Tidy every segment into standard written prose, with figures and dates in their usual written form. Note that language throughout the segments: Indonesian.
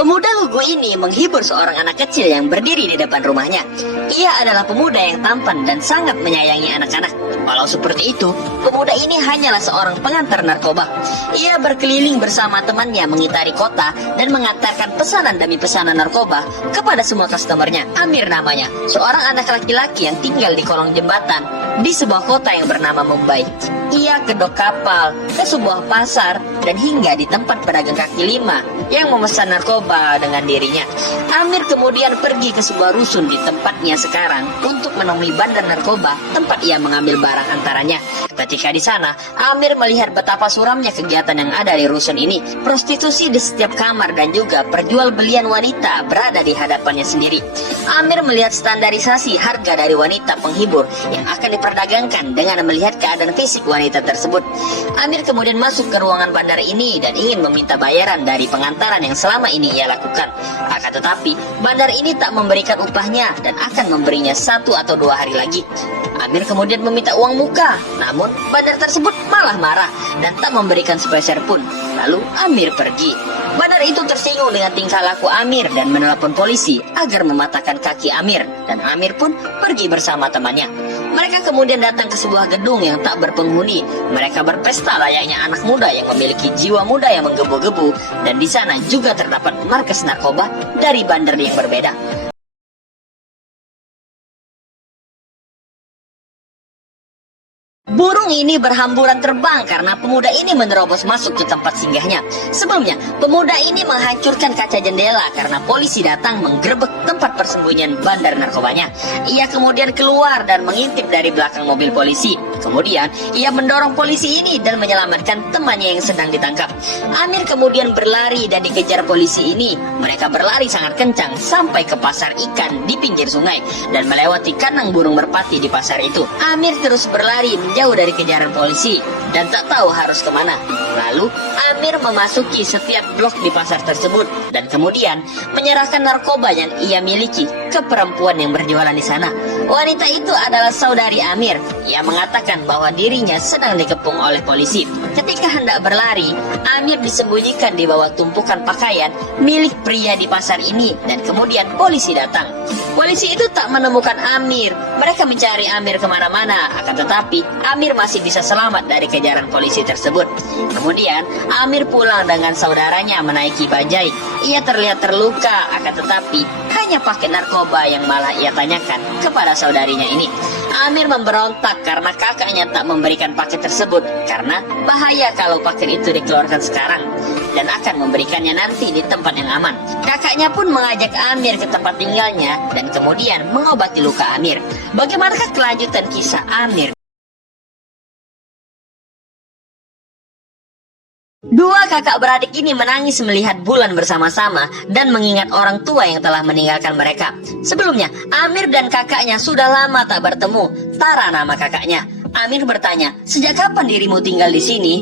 Pemuda lugu ini menghibur seorang anak kecil yang berdiri di depan rumahnya. Ia adalah pemuda yang tampan dan sangat menyayangi anak-anak. Walau seperti itu, pemuda ini hanyalah seorang pengantar narkoba. Ia berkeliling bersama temannya mengitari kota dan mengantarkan pesanan demi pesanan narkoba kepada semua customernya. Amir namanya, seorang anak laki-laki yang tinggal di kolong jembatan di sebuah kota yang bernama Mumbai. Ia kedok kapal, ke sebuah pasar, dan hingga di tempat pedagang kaki lima yang memesan narkoba dengan dirinya. Amir kemudian pergi ke sebuah rusun di tempatnya sekarang untuk menemui bandar narkoba tempat ia mengambil barang antaranya. Ketika di sana, Amir melihat betapa suramnya kegiatan yang ada di rusun ini. Prostitusi di setiap kamar dan juga perjualbelian wanita berada di hadapannya sendiri. Amir melihat standarisasi harga dari wanita penghibur yang akan diperdagangkan dengan melihat keadaan fisik wanita tersebut. Amir kemudian masuk ke ruangan bandar ini dan ingin meminta bayaran dari pengantaran yang selama ini ia lakukan. Akan tetapi, bandar ini tak memberikan upahnya dan akan memberinya 1 atau 2 hari lagi. Amir kemudian meminta uang muka, namun bandar tersebut malah marah dan tak memberikan sepeser pun. Lalu Amir pergi. Bandar itu tersinggung dengan tingkah laku Amir dan menelepon polisi agar mematahkan kaki Amir, dan Amir pun pergi bersama temannya. Mereka kemudian datang ke sebuah gedung yang tak berpenghuni. Mereka berpesta layaknya anak muda yang memiliki jiwa muda yang menggebu-gebu, dan di sana juga terdapat markas narkoba dari bandar yang berbeda. Burung ini berhamburan terbang karena pemuda ini menerobos masuk ke tempat singgahnya. Sebelumnya, pemuda ini menghancurkan kaca jendela karena polisi datang menggerebek tempat persembunyian bandar narkobanya. Ia kemudian keluar dan mengintip dari belakang mobil polisi. Kemudian, ia mendorong polisi ini dan menyelamatkan temannya yang sedang ditangkap. Amir kemudian berlari dan dikejar polisi ini. Mereka berlari sangat kencang sampai ke pasar ikan di pinggir sungai dan melewati kandang burung merpati di pasar itu. Amir terus berlari menjauh dari kejaran polisi dan tak tahu harus kemana. Lalu Amir memasuki setiap blok di pasar tersebut dan kemudian menyerahkan narkoba yang ia miliki ke perempuan yang berjualan di sana. Wanita itu adalah saudari Amir. Ia mengatakan bahwa dirinya sedang dikepung oleh polisi. Ketika hendak berlari, Amir disembunyikan di bawah tumpukan pakaian milik pria di pasar ini dan kemudian polisi datang. Polisi itu tak menemukan Amir. Mereka mencari Amir kemana-mana, akan tetapi Amir masih bisa selamat dari kejaran polisi tersebut. Kemudian Amir pulang dengan saudaranya menaiki bajai. Ia terlihat terluka, akan tetapi hanya paket narkoba yang malah ia tanyakan kepada saudarinya ini. Amir memberontak karena kakaknya tak memberikan paket tersebut karena bahaya kalau paket itu dikeluarkan sekarang dan akan memberikannya nanti di tempat yang aman. Kakaknya pun mengajak Amir ke tempat tinggalnya dan kemudian mengobati luka Amir. Bagaimanakah kelanjutan kisah Amir? Dua kakak beradik ini menangis melihat bulan bersama-sama dan mengingat orang tua yang telah meninggalkan mereka. Sebelumnya, Amir dan kakaknya sudah lama tak bertemu. Tara nama kakaknya. Amir bertanya, "Sejak kapan dirimu tinggal di sini?"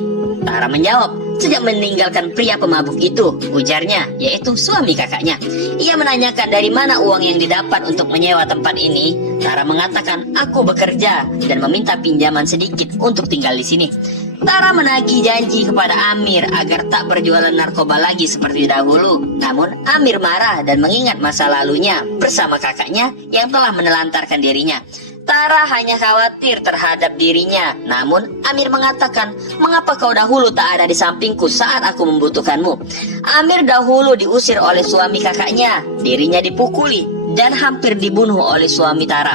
Tara menjawab, "Sejak meninggalkan pria pemabuk itu," ujarnya, yaitu suami kakaknya. Ia menanyakan dari mana uang yang didapat untuk menyewa tempat ini. Tara mengatakan, "Aku bekerja dan meminta pinjaman sedikit untuk tinggal di sini." Tara menagih janji kepada Amir agar tak berjualan narkoba lagi seperti dahulu. Namun Amir marah dan mengingat masa lalunya bersama kakaknya yang telah menelantarkan dirinya. Tara hanya khawatir terhadap dirinya. Namun Amir mengatakan, "Mengapa kau dahulu tak ada di sampingku saat aku membutuhkanmu?" Amir dahulu diusir oleh suami kakaknya. Dirinya dipukuli dan hampir dibunuh oleh suami Tara.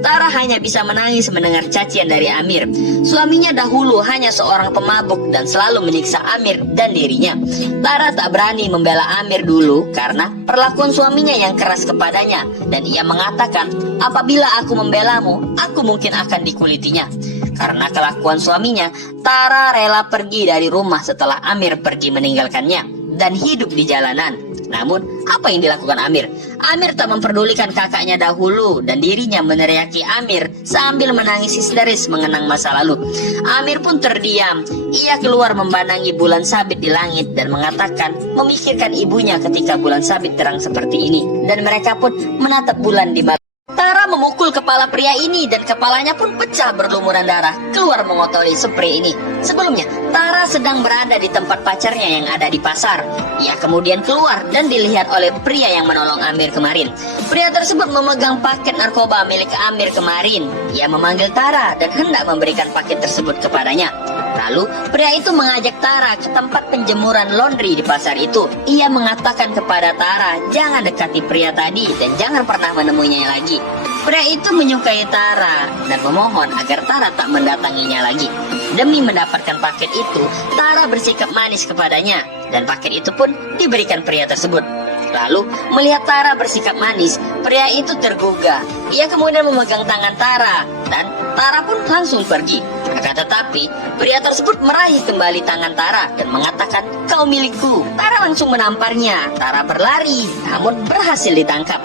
Tara hanya bisa menangis mendengar cacian dari Amir. Suaminya dahulu hanya seorang pemabuk dan selalu menyiksa Amir dan dirinya. Tara tak berani membela Amir dulu karena perlakuan suaminya yang keras kepadanya. Dan ia mengatakan, apabila aku membelamu, aku mungkin akan dikulitinya. Karena kelakuan suaminya, Tara rela pergi dari rumah setelah Amir pergi meninggalkannya dan hidup di jalanan. Namun, apa yang dilakukan Amir? Amir tak memperdulikan kakaknya dahulu dan dirinya meneriaki Amir sambil menangis histeris mengenang masa lalu. Amir pun terdiam. Ia keluar memandangi bulan sabit di langit dan mengatakan memikirkan ibunya ketika bulan sabit terang seperti ini. Dan mereka pun menatap bulan di malam. Tara memukul kepala pria ini dan kepalanya pun pecah berlumuran darah keluar mengotori spray ini. Sebelumnya, Tara sedang berada di tempat pacarnya yang ada di pasar. Ia kemudian keluar dan dilihat oleh pria yang menolong Amir kemarin. Pria tersebut memegang paket narkoba milik Amir kemarin. Ia memanggil Tara dan hendak memberikan paket tersebut kepadanya. Lalu, pria itu mengajak Tara ke tempat penjemuran laundry di pasar itu. Ia mengatakan kepada Tara, jangan dekati pria tadi dan jangan pernah menemuinya lagi. Pria itu menyukai Tara dan memohon agar Tara tak mendatanginya lagi. Demi mendapatkan paket itu, Tara bersikap manis kepadanya dan paket itu pun diberikan pria tersebut. Lalu, melihat Tara bersikap manis, pria itu tergugah. Ia kemudian memegang tangan Tara dan Tara pun langsung pergi. Akan tetapi, pria tersebut meraih kembali tangan Tara dan mengatakan, kau milikku. Tara langsung menamparnya. Tara berlari, namun berhasil ditangkap.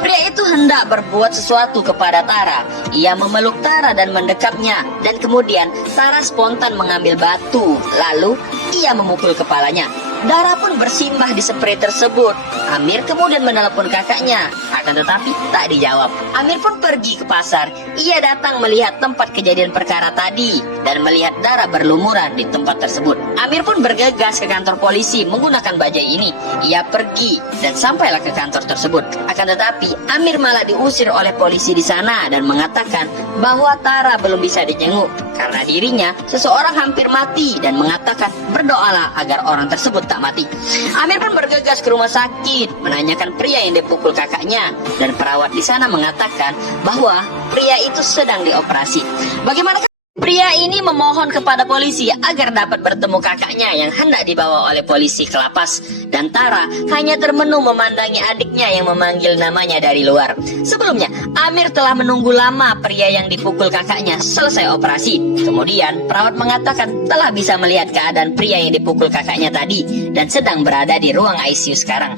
Pria itu hendak berbuat sesuatu kepada Tara. Ia memeluk Tara dan mendekapnya. Dan kemudian, Tara spontan mengambil batu. Lalu, ia memukul kepalanya. Darah pun bersimbah di spray tersebut. Amir kemudian menelepon kakaknya, akan tetapi tak dijawab. Amir pun pergi ke pasar. Ia datang melihat tempat kejadian perkara tadi dan melihat darah berlumuran di tempat tersebut. Amir pun bergegas ke kantor polisi menggunakan bajai ini. Ia pergi dan sampailah ke kantor tersebut. Akan tetapi Amir malah diusir oleh polisi di sana dan mengatakan bahwa Tara belum bisa dijenguk karena dirinya seseorang hampir mati dan mengatakan berdoalah agar orang tersebut tak mati. Amir pun bergegas ke rumah sakit menanyakan pria yang dipukul kakaknya dan perawat di sana mengatakan bahwa pria itu sedang dioperasi. Bagaimana pria ini memohon kepada polisi agar dapat bertemu kakaknya yang hendak dibawa oleh polisi ke lapas. Dan Tara hanya termenung memandangi adiknya yang memanggil namanya dari luar. Sebelumnya, Amir telah menunggu lama pria yang dipukul kakaknya selesai operasi. Kemudian, perawat mengatakan telah bisa melihat keadaan pria yang dipukul kakaknya tadi dan sedang berada di ruang ICU sekarang.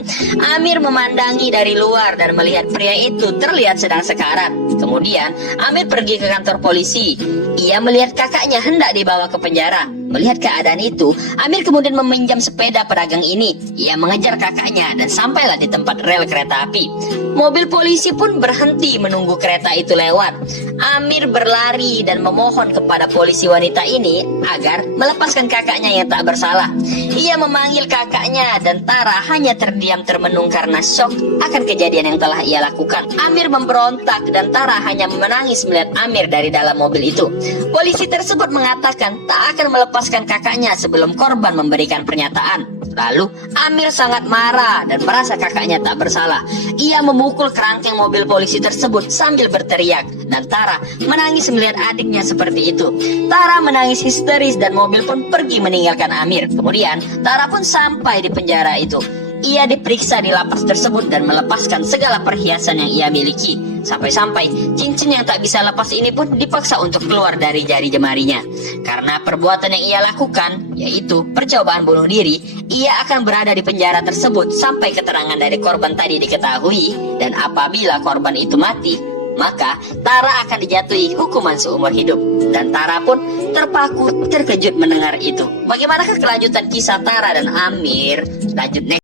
Amir memandangi dari luar dan melihat pria itu terlihat sedang sekarat. Kemudian, Amir pergi ke kantor polisi. Ia melihat kakaknya hendak dibawa ke penjara. Melihat keadaan itu, Amir kemudian meminjam sepeda pedagang ini. Ia mengejar kakaknya dan sampailah di tempat rel kereta api. Mobil polisi pun berhenti menunggu kereta itu lewat. Amir berlari dan memohon kepada polisi wanita ini agar melepaskan kakaknya yang tak bersalah. Ia memanggil kakaknya dan Tara hanya terdiam termenung karena syok akan kejadian yang telah ia lakukan. Amir memberontak dan Tara hanya menangis melihat Amir dari dalam mobil itu. Polisi tersebut mengatakan tak akan melepaskan kakaknya sebelum korban memberikan pernyataan. Lalu Amir sangat marah dan merasa kakaknya tak bersalah. Ia memukul kerangkeng mobil polisi tersebut sambil berteriak dan Tara menangis melihat adiknya seperti itu. Tara menangis histeris dan mobil pun pergi meninggalkan Amir. Kemudian Tara pun sampai di penjara itu. Ia diperiksa di lapas tersebut dan melepaskan segala perhiasan yang ia miliki. Sampai-sampai cincin yang tak bisa lepas ini pun dipaksa untuk keluar dari jari jemarinya. Karena perbuatan yang ia lakukan, yaitu percobaan bunuh diri, ia akan berada di penjara tersebut sampai keterangan dari korban tadi diketahui. Dan apabila korban itu mati, maka Tara akan dijatuhi hukuman seumur hidup. Dan Tara pun terpaku terkejut mendengar itu. Bagaimanakah kelanjutan kisah Tara dan Amir? Lanjut next.